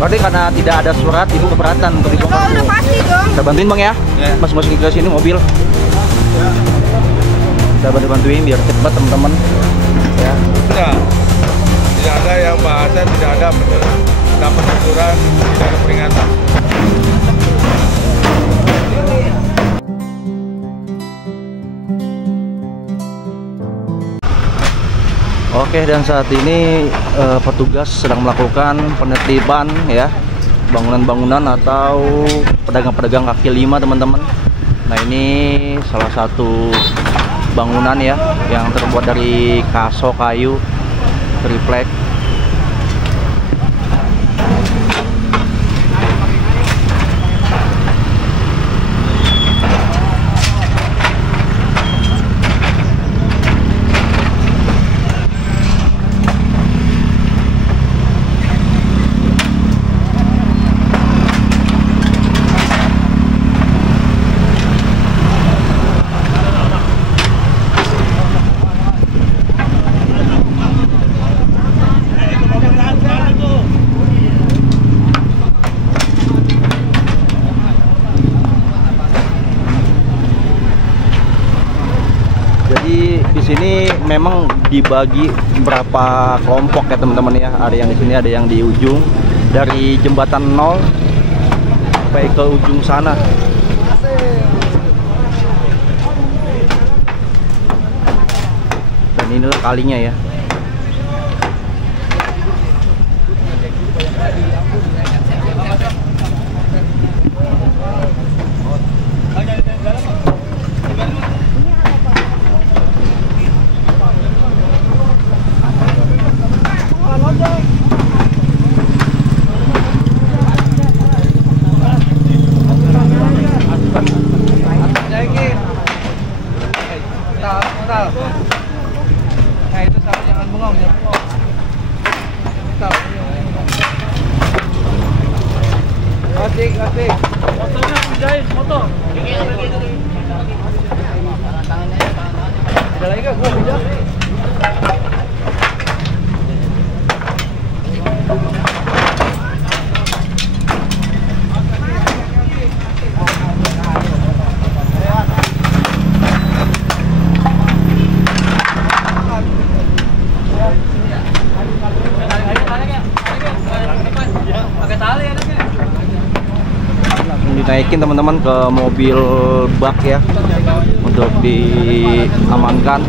Berarti karena tidak ada surat, ibu keberatan untuk dibongkar. Oh, udah pasti dong. Kita bantuin bang ya, masuk ke sini mobil. Kita bantuin biar cepat teman-teman. Ya. Tidak ada yang bahasa, tidak ada dapat aturan, tidak ada peringatan. Oke, dan saat ini petugas sedang melakukan penertiban ya bangunan-bangunan atau pedagang-pedagang kaki lima teman-teman. Nah, ini salah satu bangunan ya yang terbuat dari kaso kayu triplek. Di sini memang dibagi berapa kelompok ya teman-teman ya. Ada yang di sini, ada yang di ujung dari jembatan 0 sampai ke ujung sana. Dan inilah kalinya ya. Nah, itu sama jangan bengong, jangan bengong. Otik. Motornya pindahin, motor. Ada lagi nggak? Gua pindah. Dinaikin teman-teman ke mobil bak ya untuk diamankan.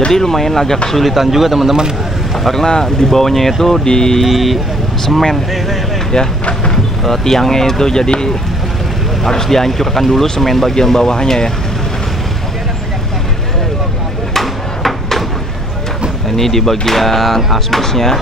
Jadi lumayan agak kesulitan juga teman-teman, karena di bawahnya itu di semen ya, tiangnya itu, jadi harus dihancurkan dulu semen bagian bawahnya ya. Ini di bagian asbesnya.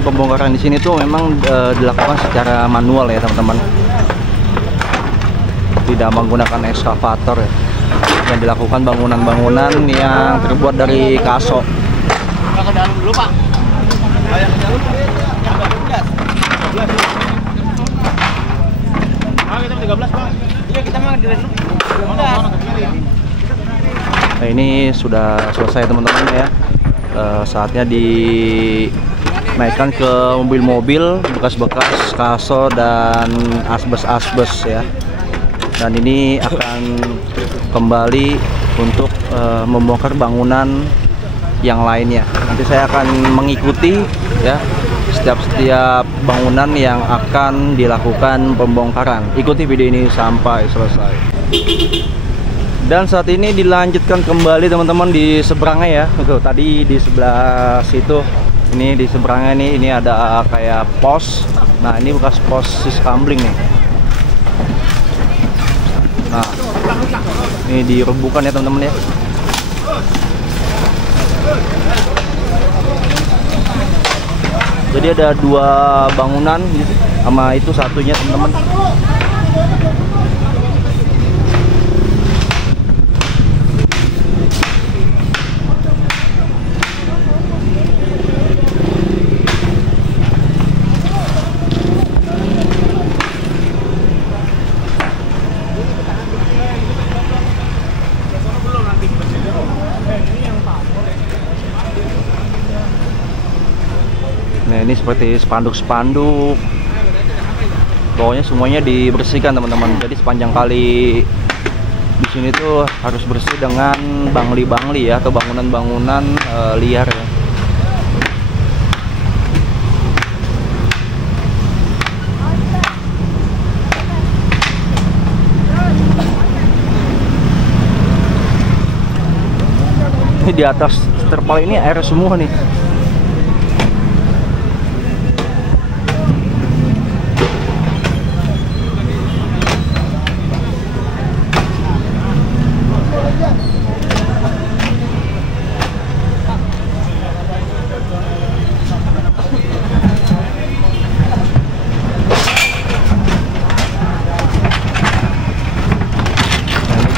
Jadi pembongkaran di sini tuh memang dilakukan secara manual ya teman-teman. Tidak menggunakan ekskavator ya. Yang dilakukan bangunan-bangunan yang terbuat dari kaso. Ke dalam dulu, Pak. Yang ke dalam yang 13. Kita 13, Pak. Iya, kita mah di dalam. Nah, ini sudah selesai teman-teman ya. Saatnya dinaikkan ke mobil-mobil bekas-bekas kaso dan asbes-asbes ya. Dan ini akan kembali untuk membongkar bangunan yang lainnya. Nanti saya akan mengikuti ya setiap bangunan yang akan dilakukan pembongkaran. Ikuti video ini sampai selesai. Dan saat ini dilanjutkan kembali teman-teman di seberangnya ya. Tuh, tadi di sebelah situ. Ini di seberangnya nih, ini ada kayak pos. Nah, ini bekas pos Siskambling nih. Nah, ini direbukan ya teman-teman ya. Jadi ada 2 bangunan sama itu satunya teman-teman. Nah, ini seperti spanduk-spanduk. Pokoknya semuanya dibersihkan teman-teman. Jadi sepanjang kali di sini tuh harus bersih dengan bangli-bangli ya, atau bangunan-bangunan liar ya. Ini di atas terpal ini air semua nih.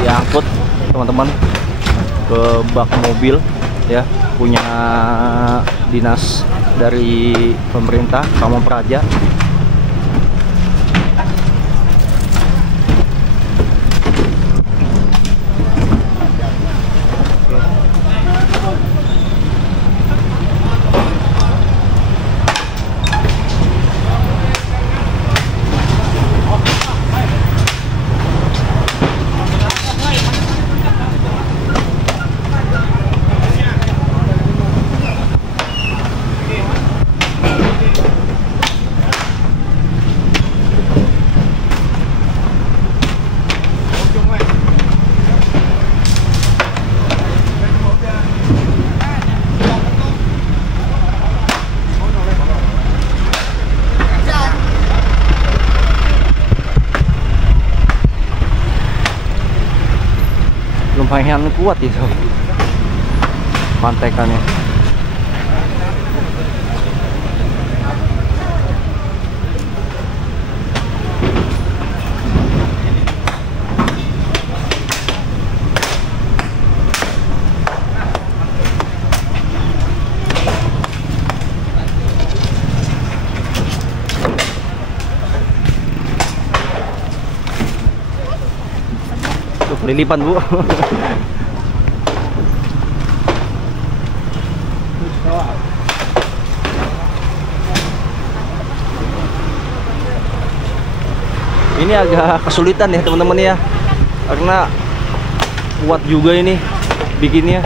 Diangkut teman-teman ke bak mobil ya, punya dinas dari pemerintah Pamong Praja. Lumayan kuat itu mantekannya. Tuh kelilipan Bu. Ini agak kesulitan ya teman-teman ya, karena kuat juga ini bikinnya.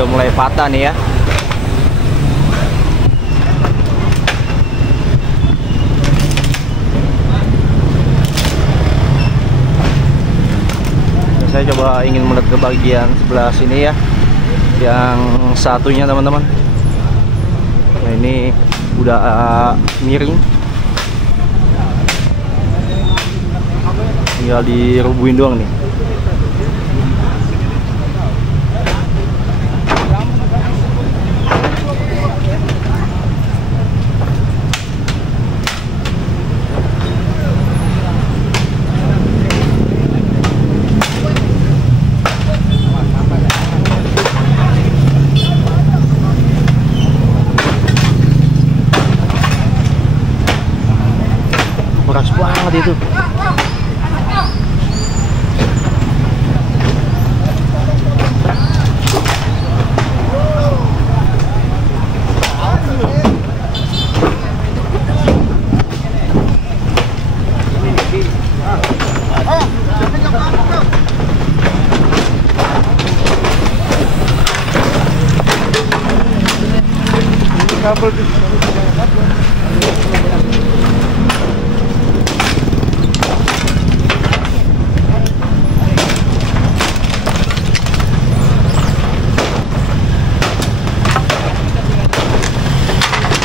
udah mulai patah nih ya. Saya coba ingin melihat ke bagian sebelah sini ya, yang satunya teman-teman. Nah ini udah miring, tinggal dirubuhin doang nih. Keras banget itu.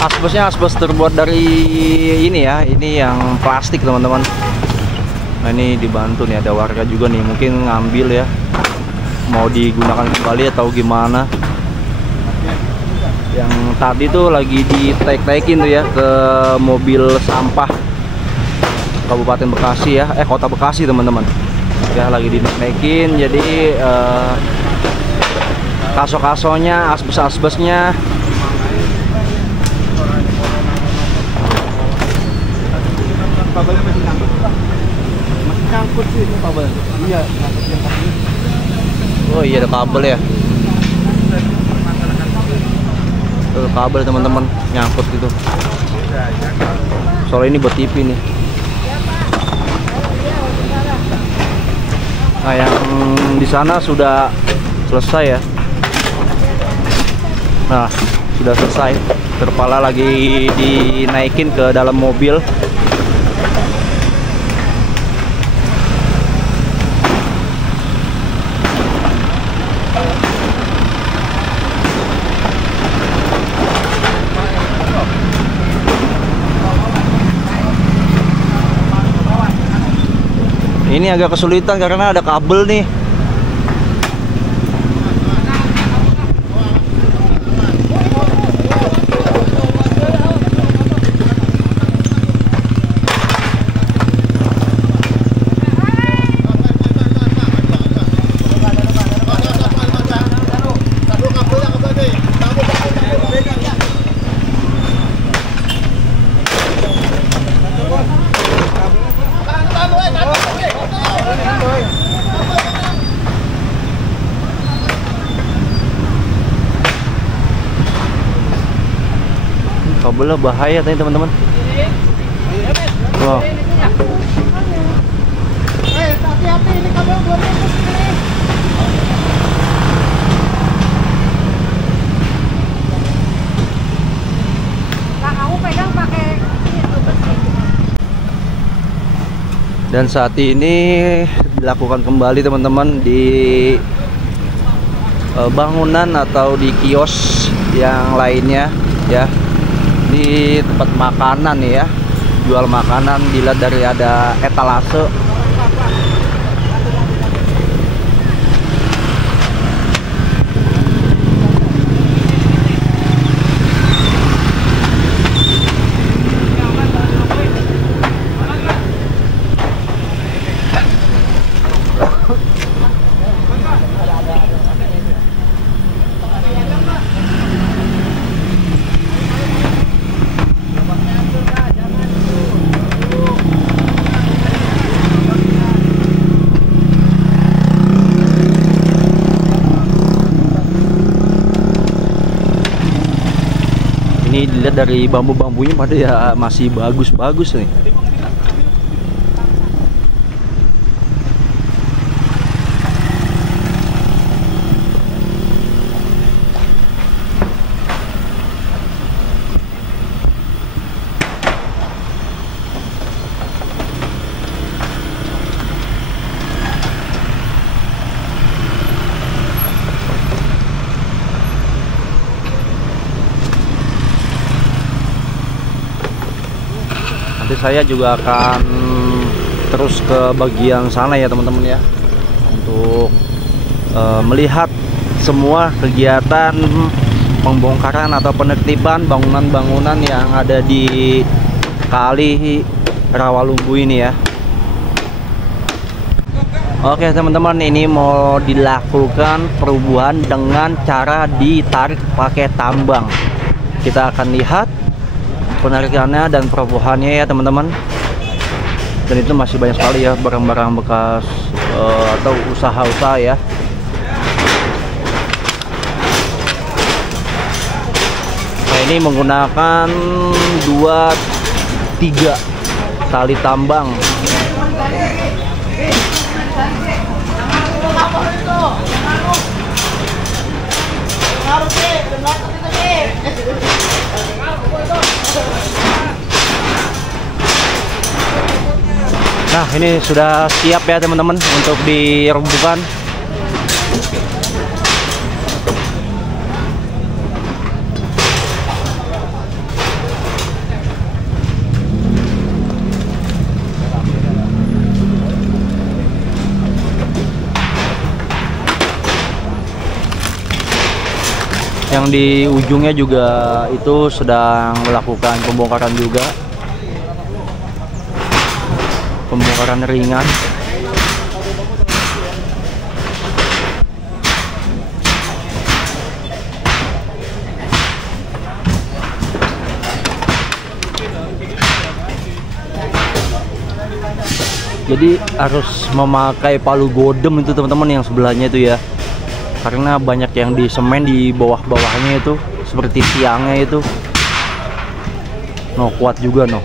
Asbesnya asbes terbuat dari ini ya, ini yang plastik teman-teman. Nah ini dibantu nih, ada warga juga nih mungkin ngambil ya, mau digunakan kembali atau gimana. Yang tadi tuh lagi ditaik-taikin tuh ya ke mobil sampah Kabupaten Bekasi ya, Kota Bekasi teman-teman. Ya lagi dinaikin, jadi kaso-kasonya, asbes-asbesnya kabelnya masih nyangkut sih itu kabel. Iya, oh iya ada kabel ya. Tuh, kabel teman-teman nyangkut gitu. Soalnya ini buat TV nih. Nah yang di sana sudah selesai ya. Nah sudah selesai. Terpala lagi dinaikin ke dalam mobil. Ini agak kesulitan karena ada kabel nih. Kabelnya bahaya tadi teman-teman. Wow. Hati-hati ini kabel belum putus ini. Nah, kamu pegang pakai itu bersih. Dan saat ini dilakukan kembali teman-teman di bangunan atau di kios yang lainnya ya. Di tempat makanan nih ya, jual makanan, dilihat dari ada etalase. Ini dilihat dari bambu-bambunya pada ya masih bagus-bagus nih. saya juga akan terus ke bagian sana ya teman-teman ya, untuk melihat semua kegiatan pembongkaran atau penertiban bangunan-bangunan yang ada di Kali Rawalumbu ini ya. Oke teman-teman, ini mau dilakukan perubuhan dengan cara ditarik pakai tambang. Kita akan lihat penarikannya dan perubuhannya ya teman-teman. Dan itu masih banyak sekali ya barang-barang bekas atau usaha-usaha ya. Nah, ini menggunakan 2-3 tali tambang. Nah, ini sudah siap ya teman-teman untuk dirembukan. Yang di ujungnya juga itu sedang melakukan pembongkaran juga, pembongkaran ringan. Jadi harus memakai palu godem itu teman-teman yang sebelahnya itu ya, karena banyak yang di semen di bawah-bawahnya itu seperti tiangnya itu. No, kuat juga no.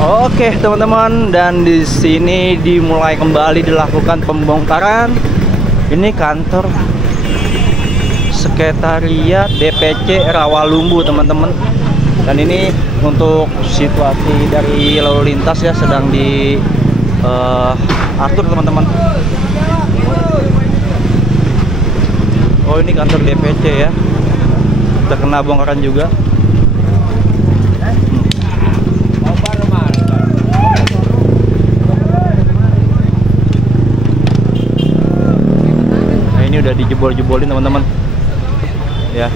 Oke teman-teman, dan di sini dimulai kembali dilakukan pembongkaran. Ini kantor sekretariat DPC Rawalumbu teman-teman. Dan ini untuk situasi dari lalu lintas ya, sedang diatur teman-teman. Oh, ini kantor DPC ya, terkena bongkaran juga. Udah dijebol-jebolin teman-teman ya.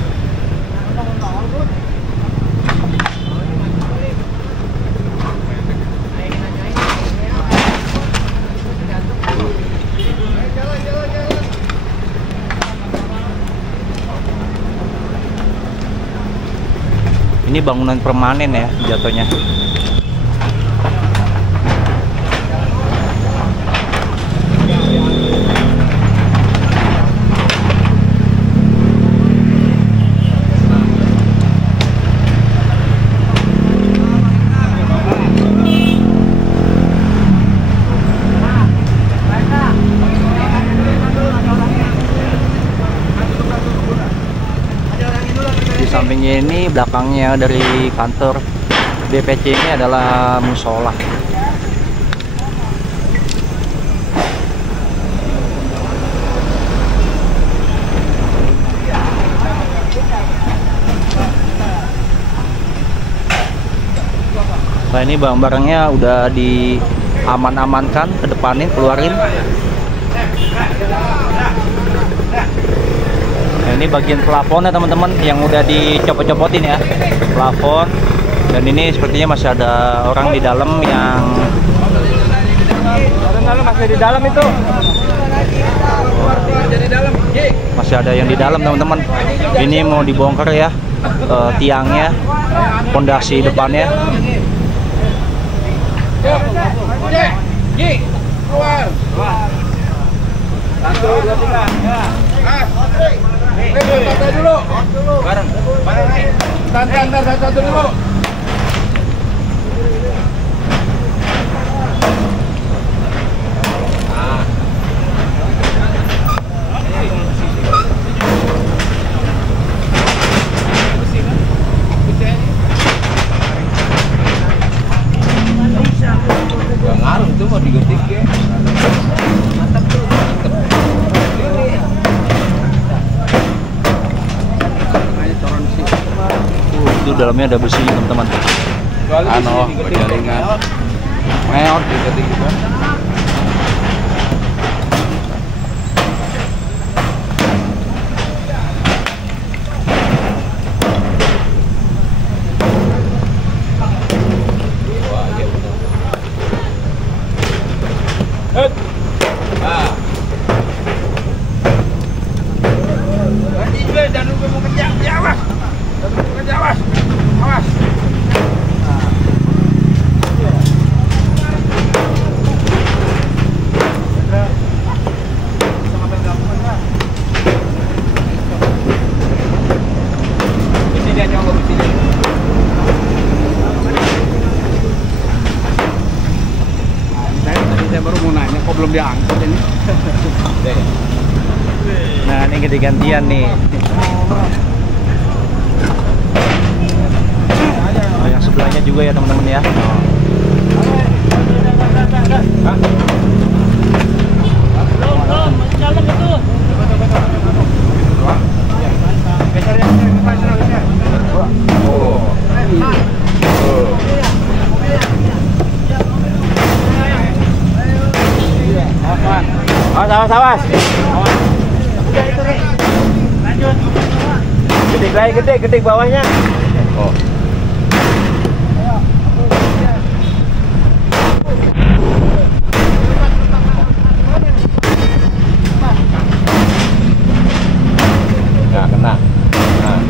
Ini bangunan permanen ya jatuhnya. Sampingnya ini, belakangnya dari kantor DPC ini adalah musola. Nah, ini barang-barangnya udah diaman-amankan, kedepanin, keluarin. Nah, ini bagian plafonnya teman-teman yang udah dicopot-copotin ya, plafon. Dan ini sepertinya masih ada orang di dalam yang masih di dalam itu. Masih ada yang di dalam teman-teman. Ini mau dibongkar ya, tiangnya, pondasi depannya. Keluar. 1, 2, 3. Santai dulu. Bareng. Santai satu dulu. dalamnya ada besi teman-teman. Ano, berjaringan. Meot gitu. Saya baru mau nanya, kok belum diangkut ini? Nah, ini ganti-gantian nih. Oh, yang sebelahnya juga ya teman-teman ya. Awas. Gede bawahnya. Oh. Nah, kena. Nah.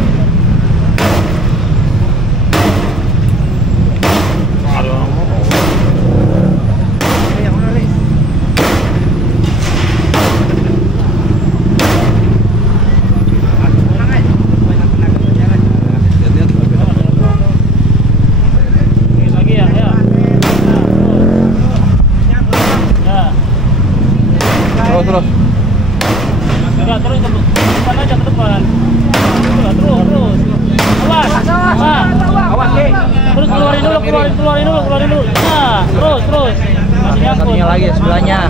Terus. Enggak, terus ke depan aja ke depan. Terus. Awas, Ki. Terus keluarin dulu. Nah, terus. Masih angkut. Satunya lagi sebelahnya.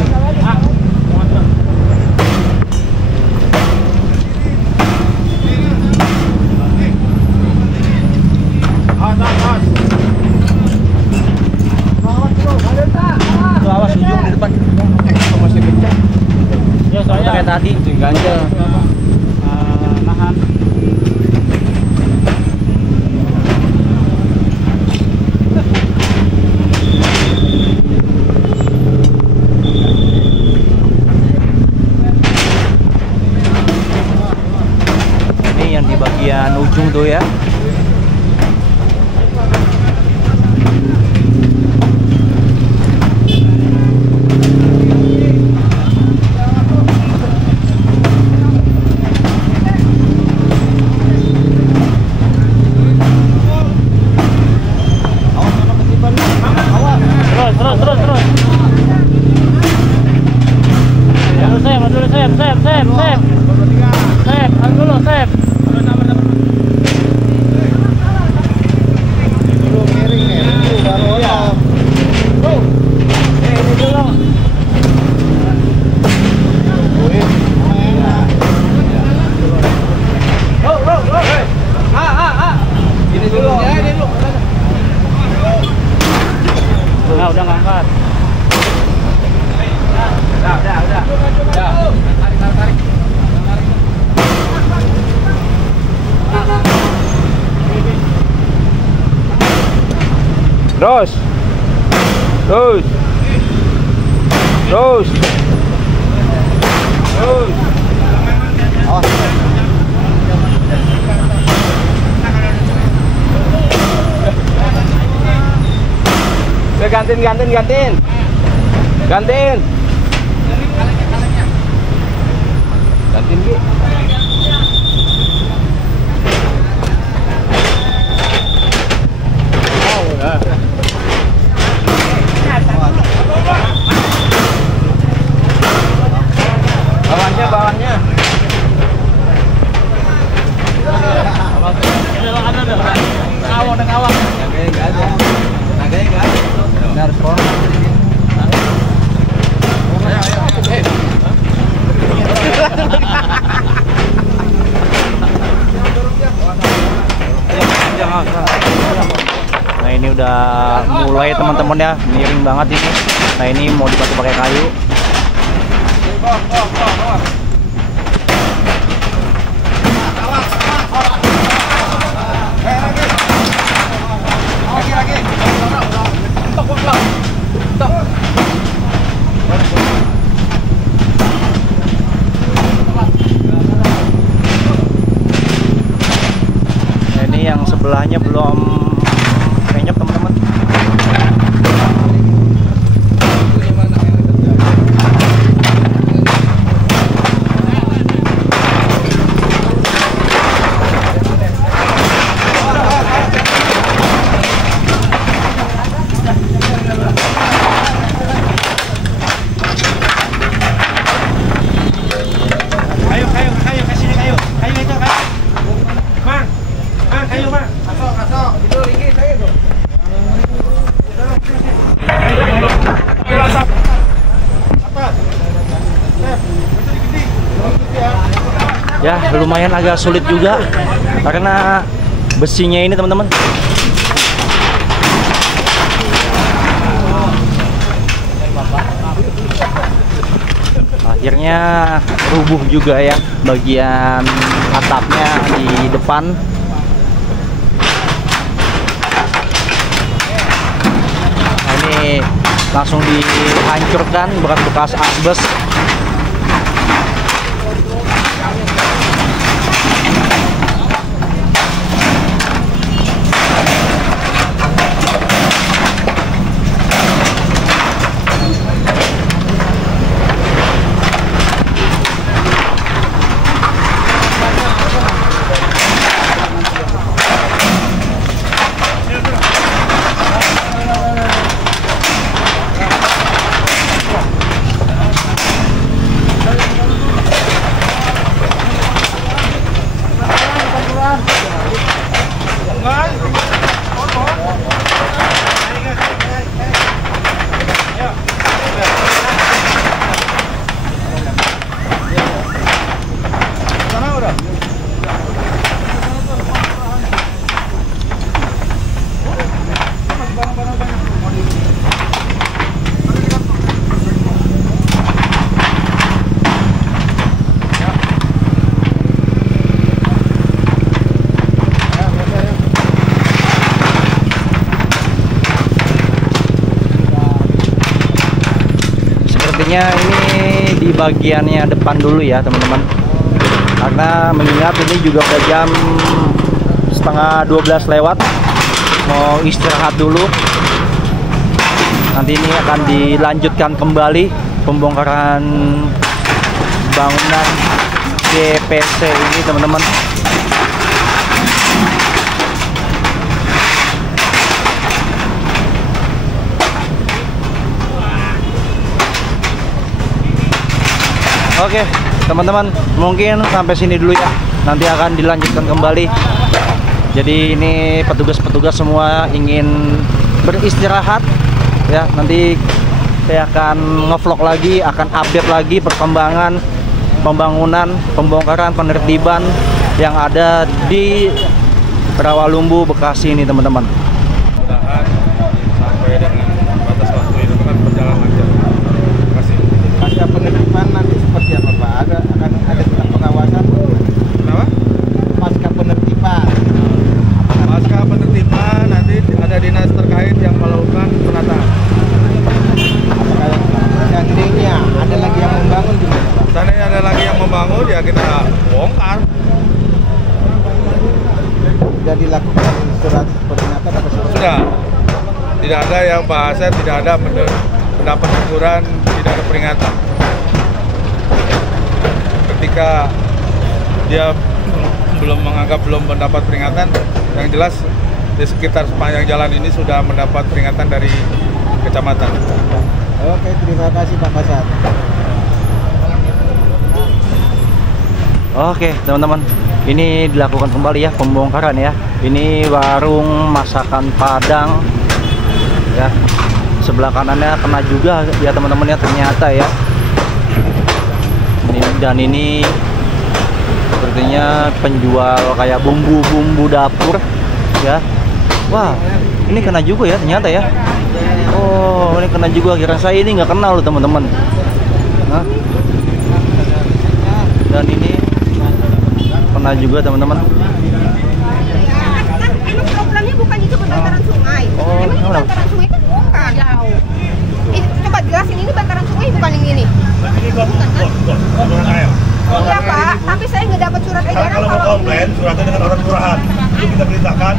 Awas ujung di depan. Masih kencang. Ya, saya Kayak tadi ganjel. nahan. Ini yang di bagian ujung tuh ya. Nah, udah ngangkat. Tarik. Terus. Gantiin. Gantiin, Ki. Bawahnya. Ada ngawang. Naganya enggak ada. Jangan. ini udah mulai teman-teman ya, miring banget ini. Nah ini mau dibantu pakai kayu. Nah, ini yang sebelahnya belum renyap teman-teman. Ya lumayan agak sulit juga karena besinya ini teman-teman. Akhirnya rubuh juga ya bagian atapnya di depan. Nah, ini langsung dihancurkan bekas-bekas asbes. Sepertinya ini di bagiannya depan dulu ya teman-teman, karena mengingat ini juga udah jam setengah 12 lewat, mau istirahat dulu. Nanti ini akan dilanjutkan kembali pembongkaran bangunan DPC ini teman-teman. Oke teman-teman, mungkin sampai sini dulu ya, nanti akan dilanjutkan kembali. Jadi ini petugas-petugas semua ingin beristirahat ya, nanti saya akan ngevlog lagi, akan update lagi perkembangan pembangunan, pembongkaran, penertiban yang ada di Rawalumbu, Bekasi ini teman-teman. Mudah-mudahan sampai dengan batas waktu itu kan berjalan lancar. Terima kasih. Pasca penertiban nanti seperti apa Pak? Akan ada pengawasan? Kenapa? Pasca penertiban. Pasca penertiban nanti ada dinas terkait yang melakukan penataan. Apakah seandainya ada lagi yang membangun juga Pak? Seandainya ada lagi yang membangun ya kita bongkar. Sudah dilakukan surat peringatan atau surat? Sudah. Tidak ada yang bahasa, tidak ada mendapat teguran, tidak ada peringatan. Ketika dia belum menganggap belum mendapat peringatan, yang jelas di sekitar sepanjang jalan ini sudah mendapat peringatan dari kecamatan. Oke, terima kasih Pak Kasat. Oke teman-teman, ini dilakukan kembali ya pembongkaran ya. Ini warung masakan Padang ya, sebelah kanannya kena juga ya teman-teman ya, ternyata ya. Dan ini sepertinya penjual kayak bumbu-bumbu dapur ya, Wah, ini kena juga ya ternyata ya. Oh, ini kena juga. Kira saya ini nggak kenal loh teman-teman. Hah? Dan ini kena juga teman-teman. Emang problemnya bukan itu bantaran sungai. Oh, Emang ini bantaran sungai kan bukan. Jauh. Coba jelasin, ini bantaran sungai bukan yang ini. Bukan kan? Iya Pak, tapi saya nggak dapat surat edaran. Kalau mau komplain, suratnya dengan orang kelurahan. Itu kita beritakan,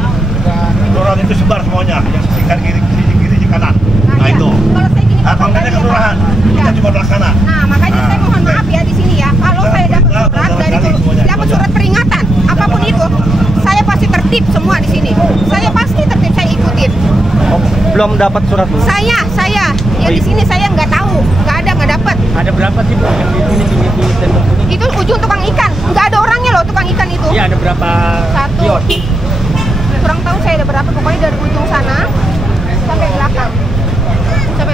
kelurahan itu sebar semuanya, yang sisi kiri kanan. Nah itu. Kalau saya gini, komplainnya ke kelurahan, kita cuma pelaksana. Nah, makanya saya mohon maaf ya di sini ya. Kalau saya dapat surat dari dapat surat peringatan, apapun itu, saya pasti tertib semua di sini. Saya pasti tertib, saya ikutin. Oh, belum dapat surat Bu? Saya ya di sini saya nggak tahu, nggak dapat. Ada berapa sih Bu yang di sini di tembok ini? Itu ujung tukang ikan, nggak ada orangnya loh tukang ikan itu. Iya, ada berapa Satu. kios? Kurang tahu saya ada berapa, pokoknya dari ujung sana sampai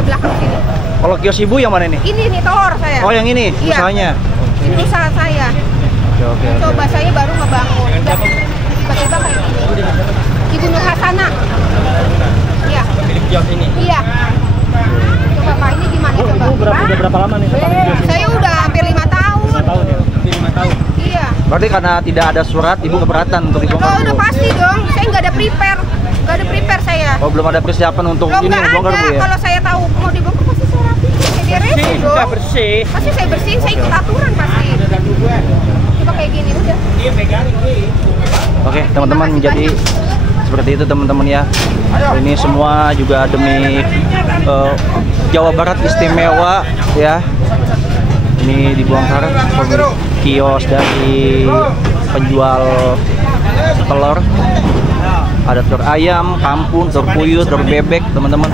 belakang sini. Kalau kios Ibu yang mana ini? Ini nih telur saya. Oh, yang ini Iya. usahanya. Itu usaha saya. Oke. Coba saya baru ngebangun. Tiba-tiba kayak gini. Ibu Nur Hasana. Iya. Milik kios ini. Iya. Coba Pak, ini gimana Oh, coba? Ibu udah berapa lama nih sekarang kios ini? Saya udah hampir 5 tahun. 5 tahun ya? 5 tahun. Iya. Berarti karena tidak ada surat, Ibu keberatan untuk Oh, dibongkar udah Bu? pasti dong. Saya nggak ada prepare. Nggak ada prepare saya. Oh, belum ada persiapan untuk Loh, ini nggak bongkar ada. Bu ya? Kalau saya tahu mau dibongkar pasti saya rapiin. Saya beresin Bersih, dong. udah bersih. Pasti saya bersihin, saya ikut aturan pasti. Coba kayak gini udah. Iya, pegangin nih. Oke, teman-teman, Terima kasih jadi seperti itu teman-teman ya. Ini semua juga demi Jawa Barat istimewa ya. Ini dibongkar kios dari penjual telur. Ada telur ayam, kampung, telur puyuh, telur bebek, teman-teman.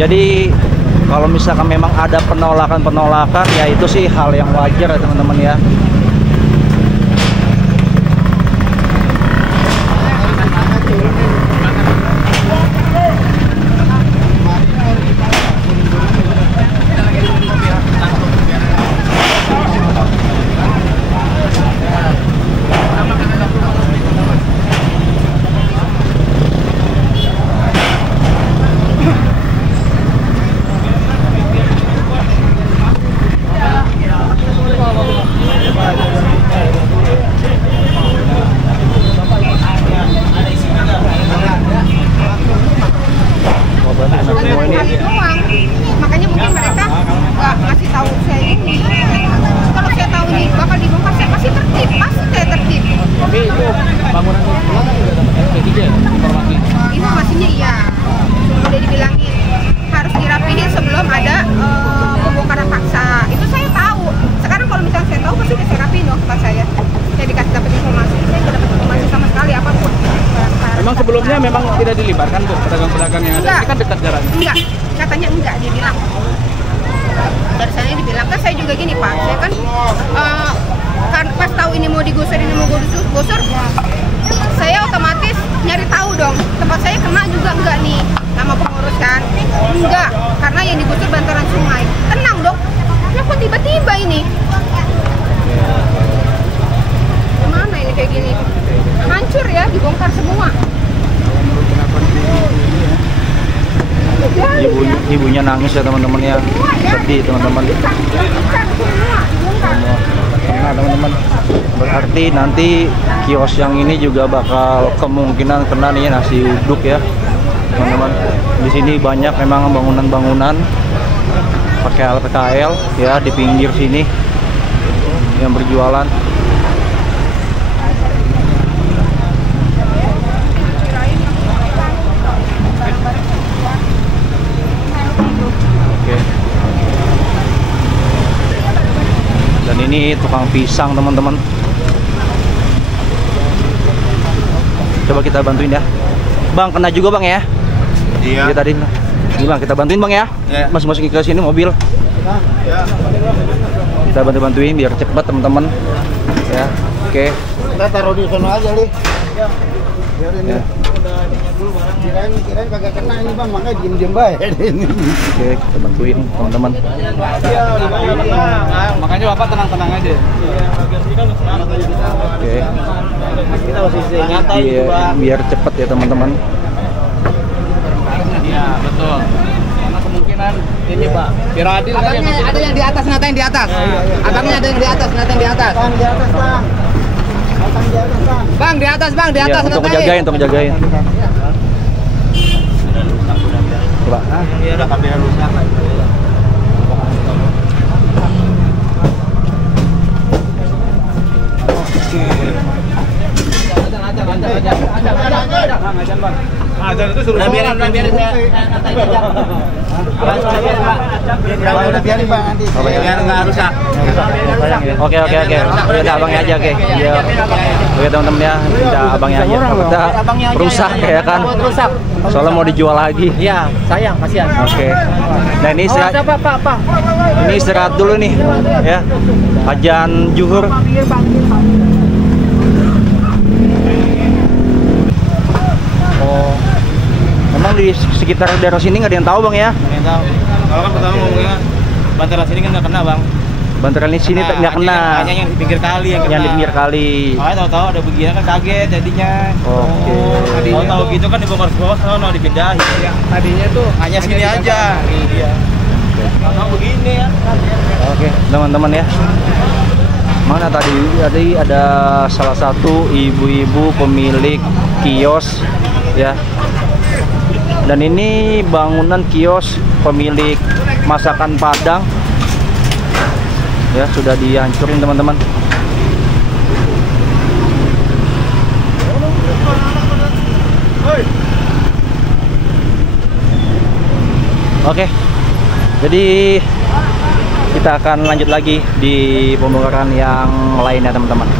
Jadi kalau misalkan memang ada penolakan ya itu sih hal yang wajar ya teman-teman ya. Semua ini Kali doang. Makanya mungkin mereka nggak ngasih tahu saya ini. Kalau saya tahu ini bakal dibongkar, saya pasti tertib, pasti saya tertib. Tapi itu bangunan itu juga dapat SP3 ya, informasi. Informasinya iya, udah dibilangin harus dirapihin sebelum ada pembongkaran paksa. Itu saya tahu. Sekarang kalau misalnya saya tahu pasti udah saya rapihin dong tempat saya. Saya dikasih dapat informasi, saya nggak dapat informasi sama sekali apapun. Memang sebelumnya memang tidak dilibatkan Bu pedagang-pedagang yang ada. Enggak. Ini kan dekat jaraknya. Enggak, katanya enggak, dia bilang. Dari sana dibilang, kan saya juga gini Pak, saya kan pas tahu ini mau digusur, ini mau gusur, saya otomatis nyari tahu dong, tempat saya kena juga enggak nih, sama pengurus kan? Enggak, karena yang digusur bantaran sungai. Tenang dong, kenapa tiba-tiba ini? Gimana ini kayak gini? Hancur ya, dibongkar semua. ibunya nangis ya teman-teman ya, sedih teman-teman. Nah teman-teman, berarti nanti kios yang ini juga bakal kemungkinan kena nih nasi uduk ya teman-teman. Di sini banyak memang bangunan-bangunan PKL ya di pinggir sini yang berjualan. Dan ini tukang pisang teman-teman. Coba kita bantuin ya. Bang, kena juga Bang ya? Iya. Iya tadi. Ini Bang, kita bantuin Bang ya. Iya. Masukin ke sini mobil. Ya. Kita bantu-bantuin biar cepat teman-teman. Ya. Oke. Kita taruh di sana aja, Li. Biarin Ya. ya. Kirain kagak kena ini bang, makanya diem baik. Oke, kita bantuin teman-teman. Makanya Bapak tenang-tenang aja. Oke. Kita masih nyantai Iya, biar cepet ya teman-teman. Iya, betul. Karena kemungkinan ini Pak, kira adil kan yang ada yang di atas, ngatain di atas. Abangnya ada yang di atas, ngatain di atas. Bang, di atas bang. Bang, di atas bang. Bang, di atas bang, di atas. Iya, untuk ngejagain, untuk ngejagain. Coba. Iya, udah kamera rusak. Ajan itu suruh biarin saya. Udah biarin bang nanti. Biar nggak rusak. Oke. Udah abangnya aja, oke. Iya. Oke teman-teman ya, udah abangnya aja. Kita rusak ya kan. Soalnya mau dijual lagi. Iya, sayang, kasihan. Oke. Nah ini istirahat. Ini istirahat dulu nih, ya. Ajan zuhur. Oh, memang di sekitar daerah sini nggak ada yang tahu bang ya? Yang tahu. Kalau kan pertama ngomongnya bantaran sini kan nggak kena bang. Bantaran di sini nggak kena. Hanya yang di pinggir kali yang kena. Yang di pinggir kali. Makanya tahu-tahu ada begini kan kaget jadinya. Oke. Tahu-tahu gitu kan dibongkar semua, sono dipindahin. Tadinya tuh hanya sini aja. Iya. Tahu begini ya. Oke, teman-teman ya. Mana tadi ada salah satu ibu-ibu pemilik kios ya. Dan ini bangunan kios pemilik masakan Padang. Ya, sudah dihancurin teman-teman. Oke. Jadi kita akan lanjut lagi di pembongkaran yang lainnya teman-teman.